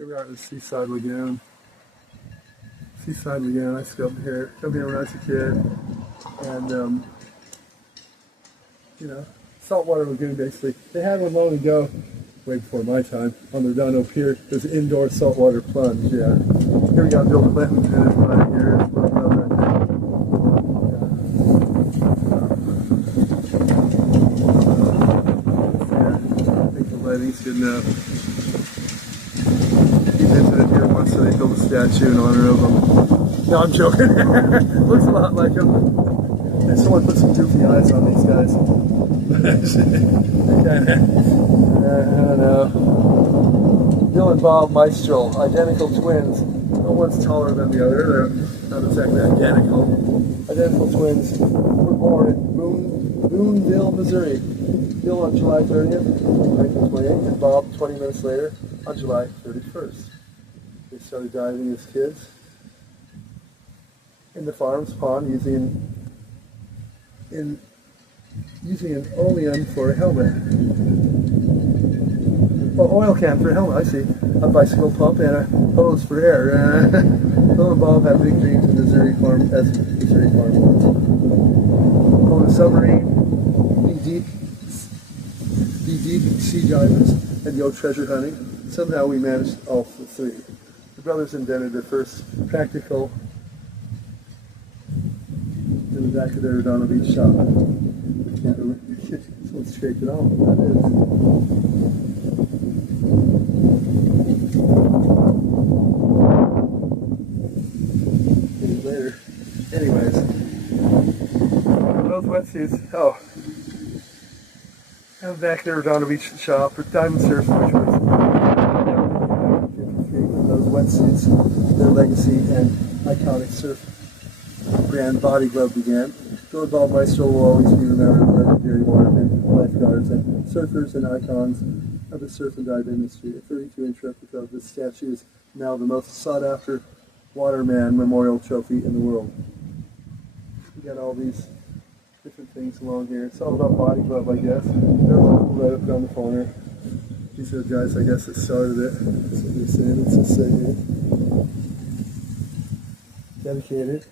Here we are at the Seaside Lagoon. Seaside Lagoon, I used to come here when I was a kid. And, you know, saltwater lagoon basically. They had one long ago, way before my time, on the Redondo Pier. There's an indoor saltwater plunge, yeah. Here we got Bill Clinton and his right here. His brother right there. Yeah. I think the lighting's good enough. He visited here once, so they built a statue in honor of him. No, I'm joking. Looks a lot like him. And someone put some goofy eyes on these guys. I don't know. Bill and Bob Maestro, identical twins. No one's taller than the other. They're not exactly identical. Identical twins were born in Boonville, Missouri. Bill on July 30th, 1928, and Bob 20 minutes later on July 31st. They started diving as kids in the farm's pond using an oleum for a helmet. Oh, oil can for a helmet, I see. A bicycle pump and a hose for air. Bill and Bob had big dreams in Missouri farm as Missouri farm was. On a submarine, be deep sea divers, and go treasure hunting. Somehow we managed all three. The brothers invented their first practical in the back of their Redondo Beach shop. Someone scraped it off. That is. Maybe later. Anyways, those wetsuits. Oh, I have back there Redondo Beach shop or Diamond Surf, which was those wetsuits, their legacy and iconic surf brand Body Glove began. Bill and Bob Maestro will always be remembered as legendary watermen, lifeguards, and surfers and icons of the surf and dive industry. A 32-inch replica of this statue is now the most sought-after waterman memorial trophy in the world. We got all these different things along here. It's all about Body Glove, I guess. They're local right up down the corner. These are the guys, I guess, that started it. That's what they're saying. It's just saying here. Dedicated.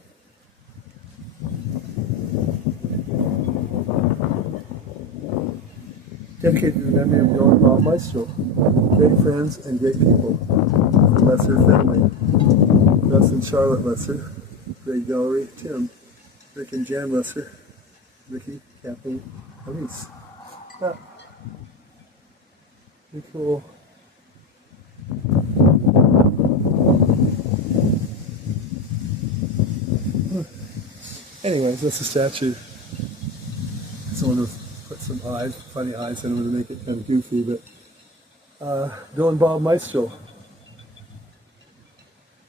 Dedicated to the memory of Bill and Bob Maestro. Great friends and great people. The Lesser family. Russ and Charlotte Lesser. Greg Gallery, Tim. Rick and Jan Lesser. Ricky, Kathleen, Elise. Ah, pretty cool. Anyways, that's a statue. Someone put some eyes, funny eyes in them to make it kind of goofy, but Bill and Bob Maestro,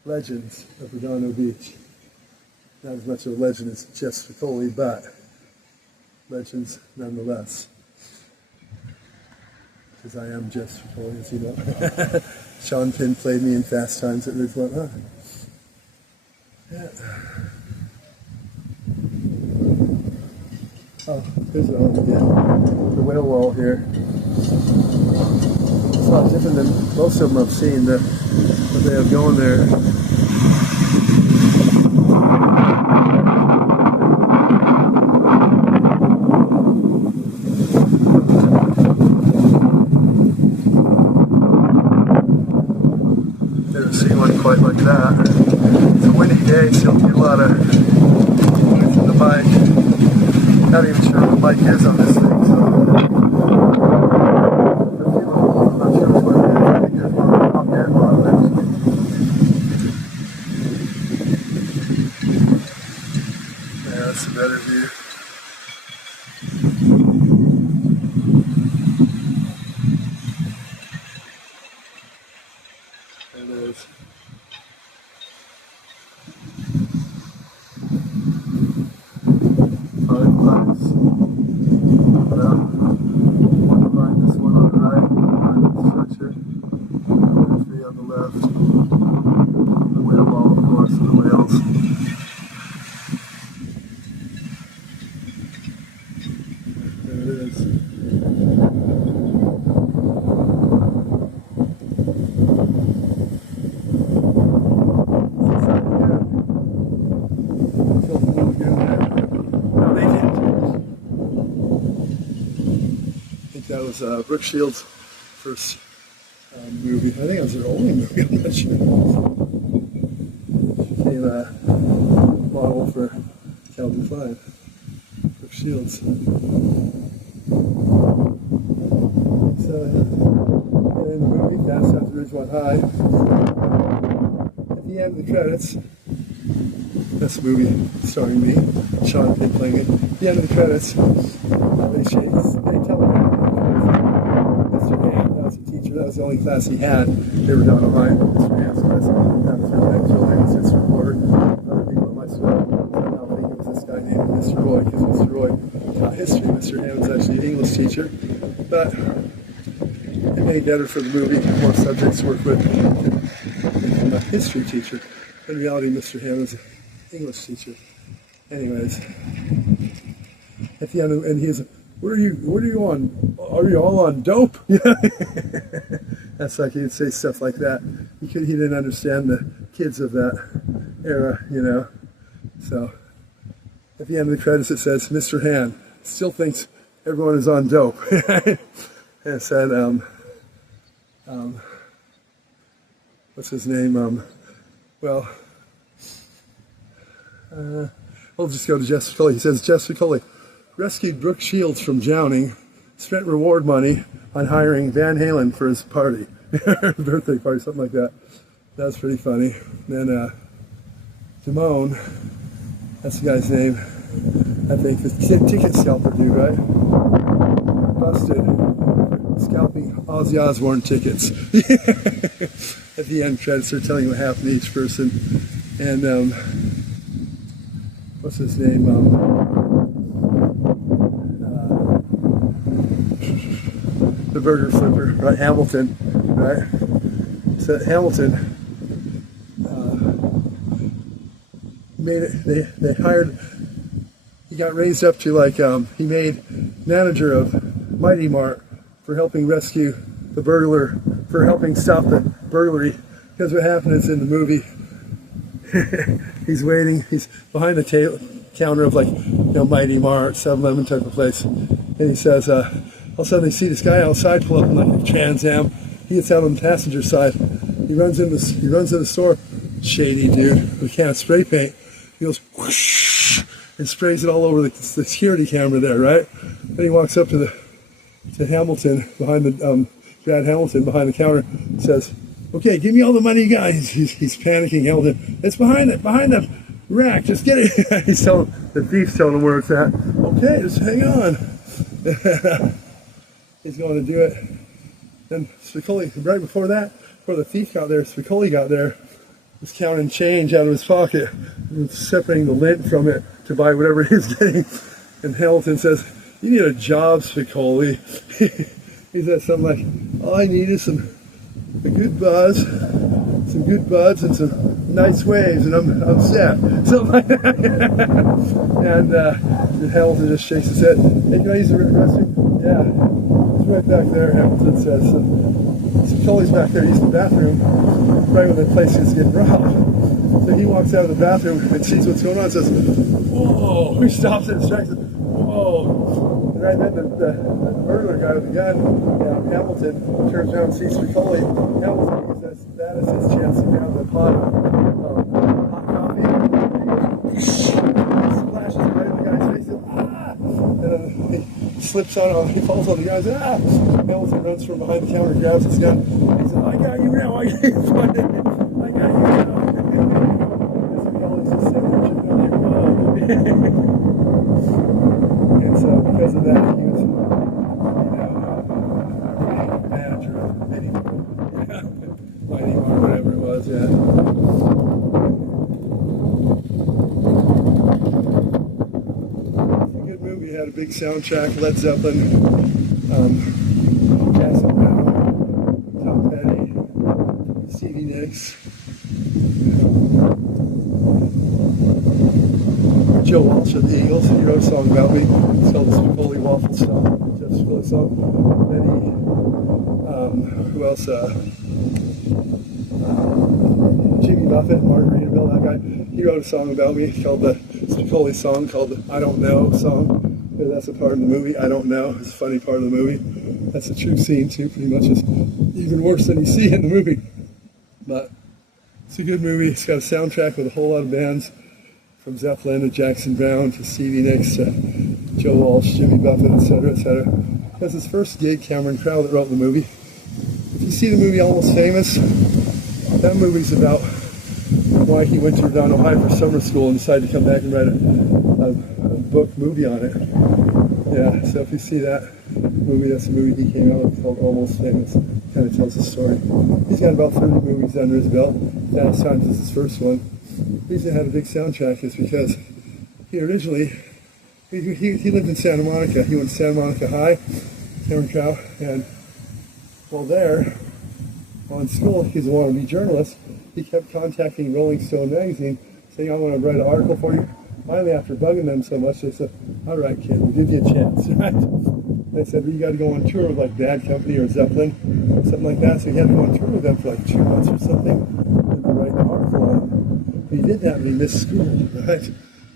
legends of Redondo Beach. Not as much of a legend as Jeff Spicoli, but legends nonetheless. Because I am Jeff Spicoli, as you know. Sean Penn played me in Fast Times at Ridgeland, huh? Yeah. Oh, here's it all again. The whale wall here. It's a lot different than most of them I've seen that they have going there. Never seen one quite like that. It's a windy day, so you'll get a lot of noise from the bike. Not even sure what the bike is on this thing, so I'm not sure what it is. I think there's one on the end on it. Yeah, that's a better view. There it is. One behind this one on the right, behind the structure, and three on the left. The whale ball, of course, and the whales. There it is. That was Brooke Shields' first movie. I think it was her only movie, I'm not sure. She became a model for Calvin Klein. Brooke Shields. So, in the movie, Fast Times at Ridgemont High, at the end of the credits, that's the movie starring me, Sean Penn playing it. At the end of the credits, they tell him Mr. Ham, that was a teacher, that was the only class he had. They were down behind Mr. Ham's class. That was really nice. Joe Ham was his reporter. Other people at my school, I now think it was this guy named Mr. Roy, because Mr. Roy taught history. Mr. Ham was actually an English teacher. But it made better for the movie, more subjects to work with. I'm a history teacher. In reality, Mr. Ham was an English teacher. Anyways, at the end, and he's, what are you on? Are you all on dope? That's like he'd say stuff like that. He didn't understand the kids of that era, you know. So at the end of the credits, it says, Mr. Han still thinks everyone is on dope. And it said, what's his name? We'll just go to Jess Ficolle. He says, Jess Ficolle rescued Brooke Shields from drowning, spent reward money on hiring Van Halen for his party, birthday party, something like that. That's pretty funny. Then Damone, that's the guy's name, I think, the ticket scalper dude, right? Busted scalping Ozzy Osbourne tickets. At the end credits, they're telling you what happened to each person. And what's his name? The burger flipper, right? Hamilton, right? So Hamilton made it. They hired. He got raised up to like he made manager of Mighty Mart for helping rescue the burglar, for helping stop the burglary. Because what happened is in the movie, he's waiting. He's behind the counter of like, you know, Mighty Mart, 7-Eleven type of place, and he says, all of a sudden they see this guy outside pull up in like a Trans Am. He gets out on the passenger side. He runs in the store. Shady dude with a can of spray paint. He goes whoosh and sprays it all over the security camera there, right? Then he walks up to Hamilton behind the Brad Hamilton behind the counter. And says, "Okay, give me all the money you got." He's panicking. Hamilton, it's behind the rack. Just get it. He's telling the thief's telling him where it's at. Okay, just hang on. He's going to do it. Then Spicoli, right before that, before the thief got there, Spicoli got there, was counting change out of his pocket, and separating the lint from it to buy whatever he was getting. And Hamilton says, "You need a job, Spicoli." He says something like, "All I need is some good buds and some nice waves, and I'm set." Something like that. And Hamilton just shakes his head. "Hey, can I use the restroom?" "Yeah, it's right back there," Hamilton says. So Spicoli's back there using the bathroom right when the place is getting robbed. So he walks out of the bathroom and sees what's going on and says, "Whoa!" He stops and distracts him. "Whoa!" And right then the murderer guy with the gun, Hamilton, turns around and sees Spicoli. Hamilton, because that is his chance to grab the pot of hot coffee. And he goes, splashes it right in the guy's face. And, and then he slips on, he falls on the guy's, Hamilton runs from behind the counter, grabs his gun. He says, "I got you now, I got you now." Spicoli's just sitting there, like, whoa. And so because of that, he was, manager of Mighty Mart, whatever it was, yeah. It's a good movie. It had a big soundtrack, Led Zeppelin, Jackson Browne, Tom Petty, Stevie Nicks, Joe Walsh of the Eagles. He wrote a song about me. It's called the Spicoli Waffle song. Jeff Spicoli song. Then who else? Jimmy Buffett, Margaritaville, that guy. He wrote a song about me called the Spicoli song, called the I Don't Know song. That's a part of the movie. I Don't Know. It's a funny part of the movie. That's a true scene too, pretty much. It's even worse than you see in the movie. But it's a good movie. It's got a soundtrack with a whole lot of bands, from Zeppelin to Jackson Browne to Stevie Nicks to Joe Walsh, Jimmy Buffett, etc., etc. That's his first gig, Cameron Crowe, that wrote the movie. If you see the movie Almost Famous, that movie's about why he went to Redondo High for summer school and decided to come back and write a book movie on it. Yeah, so if you see that movie, that's a movie he came out with called Almost Famous. Kind of tells the story. He's got about 30 movies under his belt. Dallas Times is his first one. The reason he had a big soundtrack is because he originally, he lived in Santa Monica. He went to Santa Monica High, Cameron Crowe, and while there, on school, he's a wannabe journalist. He kept contacting Rolling Stone magazine, saying, I want to write an article for you. Finally, after bugging them so much, they said, all right, kid, we'll give you a chance, right? They said, well, you got to go on tour with like Bad Company or Zeppelin, or something like that. So he had to go on tour with them for like 2 months or something, and write an article on them. He did that, and he missed school, right?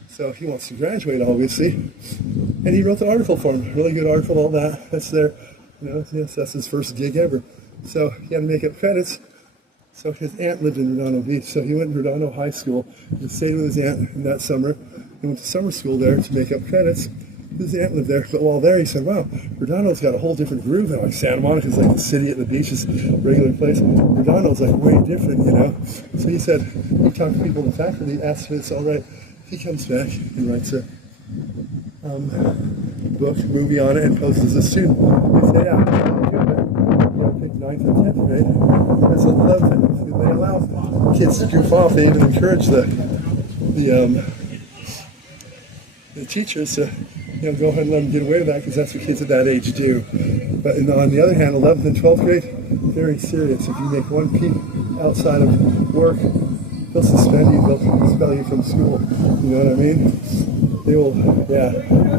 So he wants to graduate, obviously. And he wrote the article for him. Really good article, all that. That's there. Yes, that's his first gig ever. So he had to make up credits. So his aunt lived in Redondo Beach. So he went to Redondo High School and stayed with his aunt in that summer. He went to summer school there to make up credits. His aunt lived there. But while there, he said, wow, Redondo's got a whole different groove. And like Santa Monica's like the city at the beach, is a regular place. Redondo's like way different, So he said, he talked to people in the faculty, asked if it's all right. He comes back and writes a book, movie on it, and posts as a student. They say, yeah, pick 9th or 10th grade. That's 11th. They allow kids to goof off. They even encourage the teachers to go ahead and let them get away with that, because that's what kids at that age do. But on the other hand, 11th and 12th grade, very serious. If you make one peep outside of work, they'll suspend you, they'll expel you from school. You know what I mean? They will, yeah.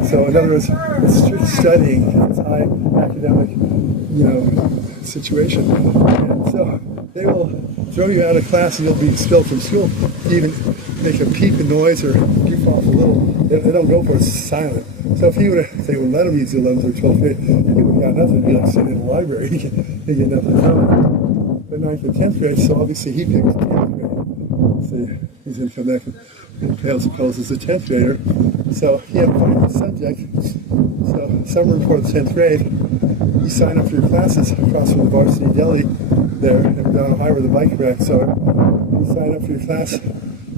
So in other words, it's strict studying, it's high academic, situation. And so they will throw you out of class and you'll be expelled from school. Even make a peep noise or goof off a little. They don't go for it, it's silent. So if they would let him use the 11th or 12th grade, he would have got nothing. He'd be like sitting in the library. He'd get nothing from it. But 9th and 10th grade, so obviously he picked 10th grade. So he's going to come back and pales and poses as a 10th grader. So he had to find a subject. So summer before the 10th grade, you sign up for your classes across from the Varsity Deli there at Redondo High where the bike racks are. You sign up for your class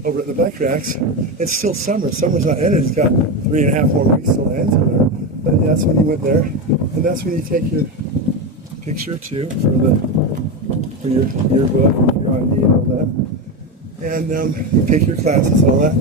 over at the bike racks. It's still summer. Summer's not ended. It's got 3.5 more weeks till it ends. But that's when you went there. And that's when you take your picture too for your yearbook, your ID and all that. And you pick your classes and all that.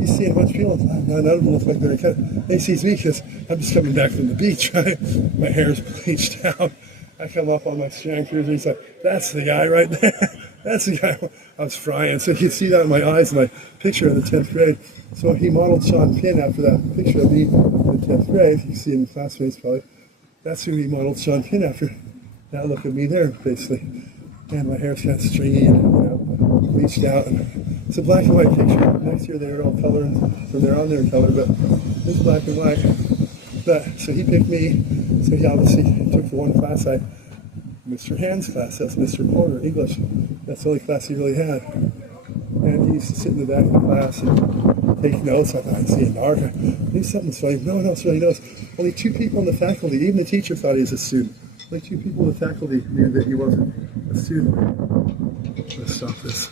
You see a bunch of people, none of them look like they're cut. They see me because I'm just coming back from the beach, right? My hair's bleached out. I come up on my Strand Cruiser, he's like, that's the guy right there. That's the guy. I was frying. So you can see that in my eyes, my picture in the 10th grade. So he modeled Sean Penn after that picture of me in the 10th grade. You see in the classmates probably. That's who he modeled Sean Penn after. Now look at me there, basically. And my hair's kind of stringy and, bleached out. And it's a black and white picture. Next year they were all color, and so they're on there in color, but it's black and white. But so he picked me. So he obviously took the one class Mr. Hand's class. That's Mr. Porter, English. That's the only class he really had. And he used to sit in the back of the class and take notes. I thought I'd see an art. Knew something's funny. No one else really knows. Only 2 people in the faculty, even the teacher thought he was a student. Only 2 people in the faculty knew that he wasn't a student. Let's stop this.